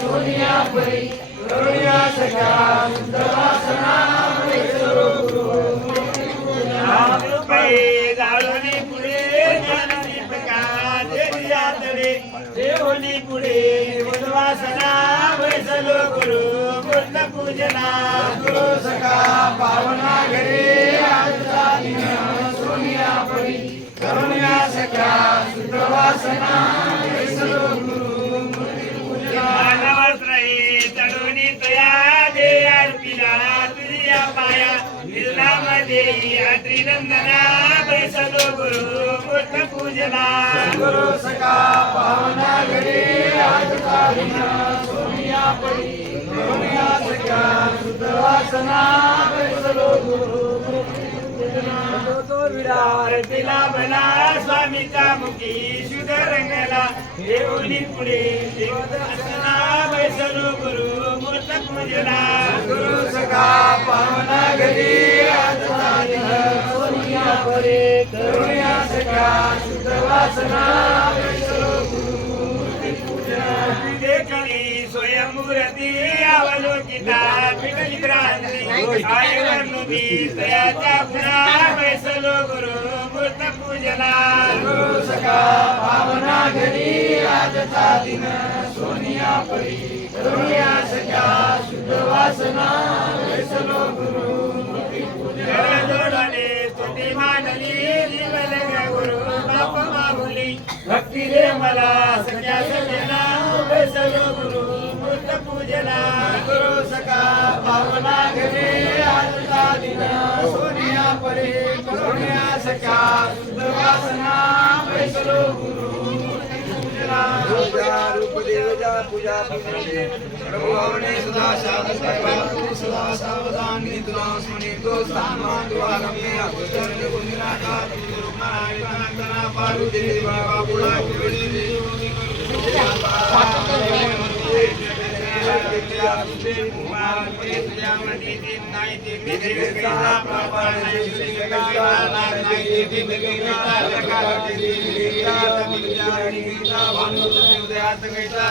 सोनिया परी करुणिया सखा सुंदरवासना गुरु मूर्त पूजना गुरु सखा पावना घरे आजचा दिन सोनिया परी करुणा सखा सुप्रवासना गुरु पूजना. तया दे अर्पिला तुझ्या पाया निर्लामध्ये त्रिनंदना बैसलो गुरु मूर्त पूजना. गुरु सखा पावना घरी आजचा दिन सोनिया तिला बना स्वामीचा मुखी शुद्ध रंगला पुढे देवदर्शना बैसलो गुरु मूर्त पूजना गुरु सखा घरी परे करुणिया सखा शुद्ध वासना. स्वयंमूर्ती अवलोकिता क्रांती आईवर नदी तयाच्या पुन्हा बैसलो गुरु मूर्त पूजना गुरु सखा पावना घरी आजचा दिन. सोनिया परी करुणिया सखा शुद्ध वासना बैसलो गुरु मूर्ती पूजना जोडले स्तुती मानली जीवन गुरु बाप माहुली. भक्ती रे मला सख्या सजना बैसलो गुरु मूर्त पूजना गुरु सखा पावना घरी आजचा दिन सोनिया परे करुणिया सखा शुद्ध वासना बैसलो गुरु मूर्ती पूजना पूजा रूप देवजा पूजा पूजने प्रभु आवने सदा शांत सर्वा सदा सावधान निद्रा स्मने तो स्थान मान द्वारम में अकुतर ने गुनिराजा रूपमाय कना पारु देवा बाबुला कुबेरी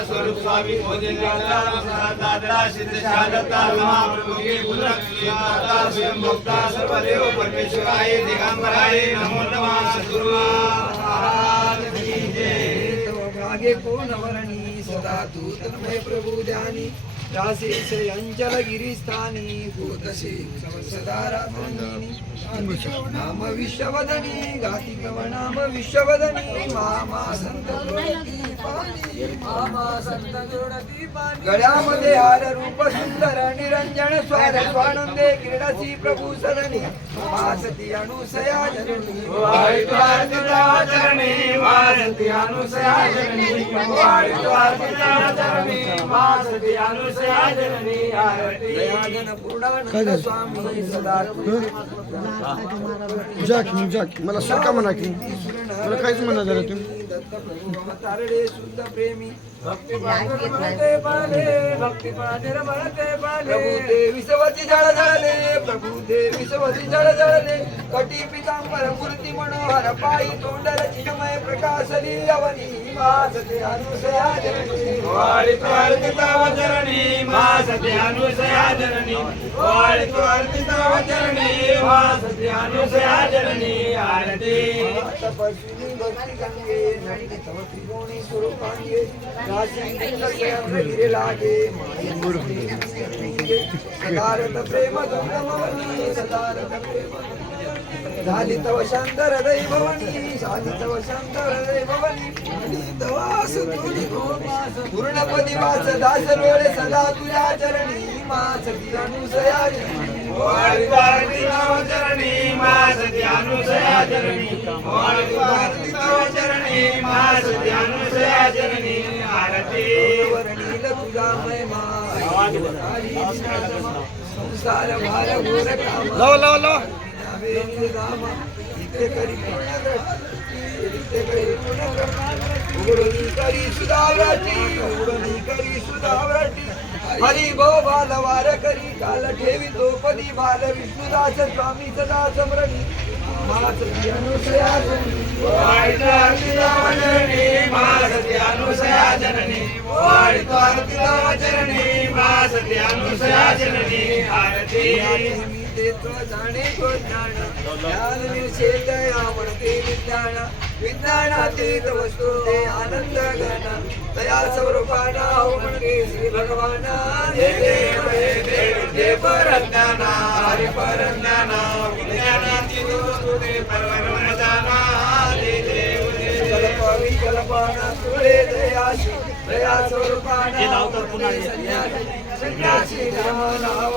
स्वरूप स्वामी दादरा सिद्ध शारदा महाप्रभुगे सर्वदेव परमेश्वराय दिगंबराय नमो नमः मागे कोण वर्णी सदा तू तन्मय प्रभु ध्यानी దాసేశ అంజల గిరిస్థానీ భూతశీ సదారా नाम विश्ववदनी गाती तव नाम विश्ववदनी मामा संत पाणी मामा संत पाणी गळ्यामध्ये हार रूप सुंदर निरंजन स्वार स्वानंदे क्रीडासी प्रभू सदनी। मासती अनुसया जननी। चरणी वासती अनुसया जननी। चरणी वासती अनुसया जननी। आरती। पूर्णानंद स्वामी सदा जा की जा की मला सुका म्हणा की. मला काहीच म्हणा जरा तुम्ही. भक्ती पांडुरंगते पाले प्रभू देवी सवती जळ जळले प्रभू देवी सवती जळ जळले. कटी पितांबर मूर्ती मनोहर पायी तोंडर चिन्मय प्रकाशली अवनी वासते अनुसया जननी. वाळीतो अर्पिता चरणी वासती अनुसया जननी. वाळीतो अर्पिता चरणी वासती अनुसया जननी. आरती. तपस्विनी भक्ती गंगे नंदी तव त्रिगुणी स्वरूपांगे राशी प्रेम प्रेम झाली तव शांत हृदय भवनी झाली तव शांत हृदय भवनी तवास पूर्णपदी वास दास रोळे सदा तुझ्या चरणी माझ ती चरणी वासती जननी चरणी. वासती जननी आरती. तुझा महिमा संसार भार घोर करी पुण्यदृष्टी करी सुधावराटी करी सुधावराटी हरी भो बालवार करी काल ठेवी तो पदी बाल विष्णुदास स्वामी सदा समरणी. मास अनुसया वाढीद्वारतिलावचरणी मासति अनुसया जननी. अनुसया जननी. आरती. जाणे तो ज्ञान ज्ञान आवडते विज्ञान. विज्ञानातीत वस्तू ते आनंद घन तया स्वरूपाना हो म्हणते श्री भगवान. जय देव जय देव जय परज्ञाना हरि परज्ञाना विज्ञानाती वस्तुते परब्रह्म जाना जय देव जय देव. कल्पवी कल्पना तुळे दयाशी दया स्वरूपाना संन्यासी संन्यासी. नाम नाव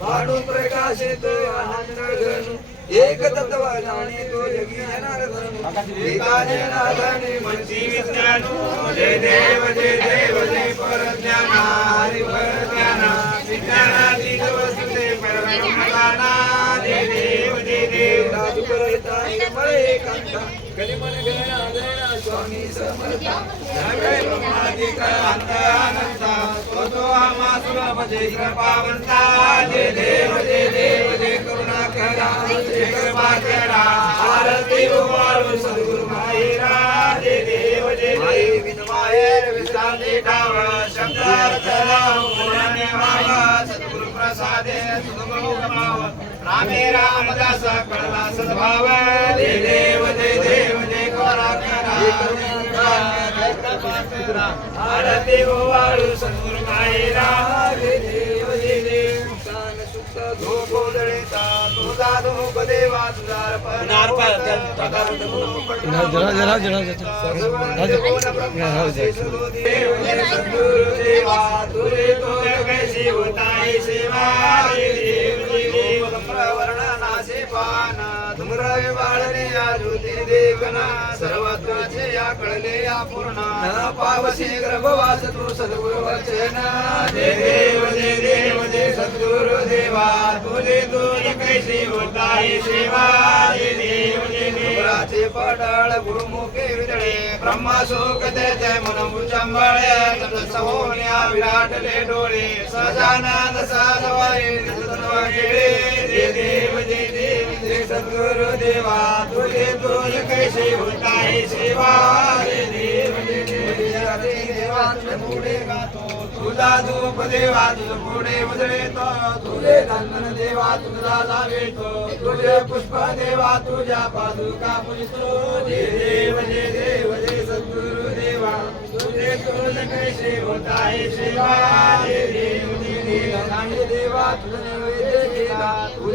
भानु प्रकाशित आनंद एक तत्व जाणे तो जगी जनार्दन एका जनार्दने मनसी विज्ञानो जय देव जय देव जय परज्ञाना हरि परज्ञाना विज्ञानातीत वस्तुते जय देव जय देव राजू करता कांता गणा स्वामी समर्थ. जय अनंता कृपावंता. जय देव जय देव जय जय आरती सद्गुरु जय देव जय देव विश्रांती ठाव शब्दार्थ पुराणे सद्गुरु प्रसादे रामे राम दास रामदास कळला सद्भाव जय देव जय देव जय कोराकरा आरती वाळू सद्गुरु मायरा। जय देव जय देव सुख धोपोदळेता तुझा धोप देवा तुझा या देवना कळले या पूर्ण पावसी गर्भवास तू सद्गुरु वचन जय देव देव सद्गुरु देवा तुझे तू श्री होताय सेवा देव जिनी पडळ गुरुमुखे विदळे ब्रह्मशोक जय मन मुचंबळे तत्सवोन्या विराटले डोळे सजानंद साधवाये तत्वागेळे दे देव जय देव जय सद्गुरु देवा तुझे तुझ कैसे होताय सेवा दे पुढे गातो तुझा धूप देवा तुझ पुढे उजळेतो तुझे चंदन देवा तुझा लावेतो तुझे पुष्प देवा तुझ्या पादुका पुजतो जे देव जे देव जे सद्गुरु देवा तुझे तुझ कैसे होताय सेवा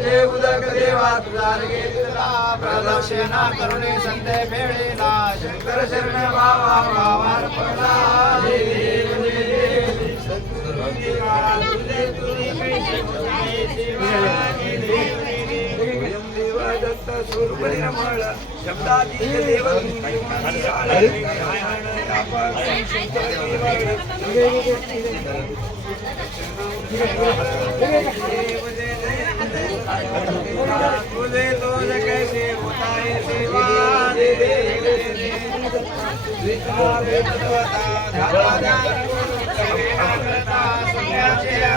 तुझे उदक देवा तुझा घेतला प्रदक्षिणा करुणे संत फेळेला शंकर शरण बाबा भावार पडला जय देव जय देव. जय तुझे तो कैसे होताय सेवा देव देव देव देव सेवा जय देव जय देव विष्णू भेटवता धारा ध्यान गुरु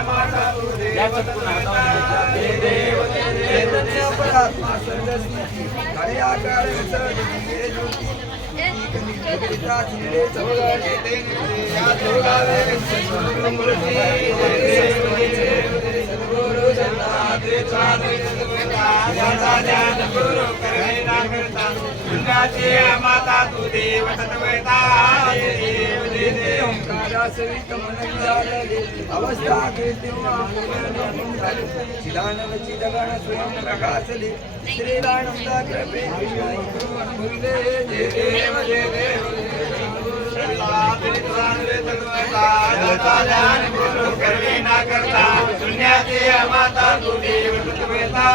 माता तू देव जय देव जय देव चैतन्य परात्मा सर्वस्वी खरे आकार सर्व ज्योती पिता चिरे चौघडे ते जय देव देव जय ज्याचा गुरु करणे ना करता माता तू देव तत्वता देव मन अवस्था के तेव्हा चिदानंद स्वयं प्रकाशले श्रीरानंद कृपे देव देव गुरु करणे ना करता शून्याची माता तू देव तत्वता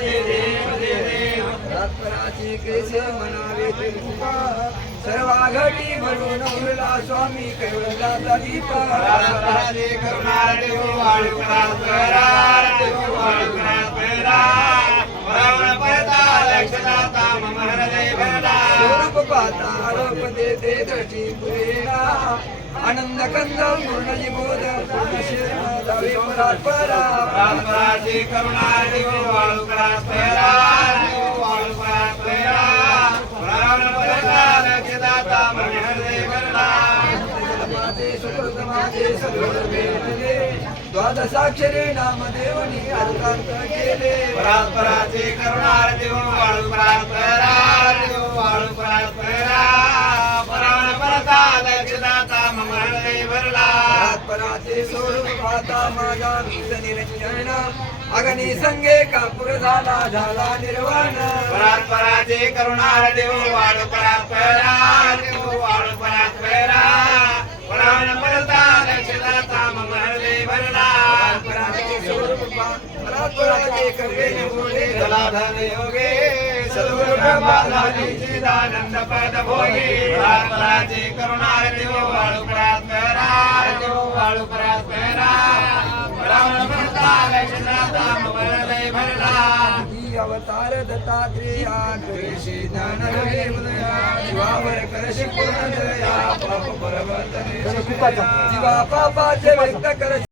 जय देव देव परात्पराची कैसे म्हणावे ते घटी भरून उरला स्वामी कैवल्याचा दीप परात्पराचे करुणारती वाळू परात्परा देव वाळू परात्परा आनंद कंद पूर्ण जिबोध पूर्ण देव वाळू परात्परा परावण परता लक्षदाता मम सुकृत नामदेवनी अर्थार्थ केले. परात्पराचे करुणार देव वाळू परात्परा देव वाळू परात्परा परता लक्षदाता मम हृदय भरला पराचे स्वरूप पाहता माझा मीच निरंजन। अग्नी संगे कापूर झाला झाला निर्वाण। परात्पराचे करुणार देव वाळू परात्परा देव वाळू परात्परा। परावण परता लक्षदाता मम हृदय भरला पराचे स्वरूप परात्पराचे कवे बोले जलाधर योगे। सद्गुरु ब्रह्माधारी चिदानंद पद भोगी परात्पराचे करुणार देव वाळू परात्परा देव वाळू परात्परा परावण परता लक्षदाता मम हृदय भरला. अवतार दत्तात्रेया कृषी ज्ञान रवे जीवावर करशी पूर्ण दया पाप परवर्तने जीवा पापाचे व्यक्त कर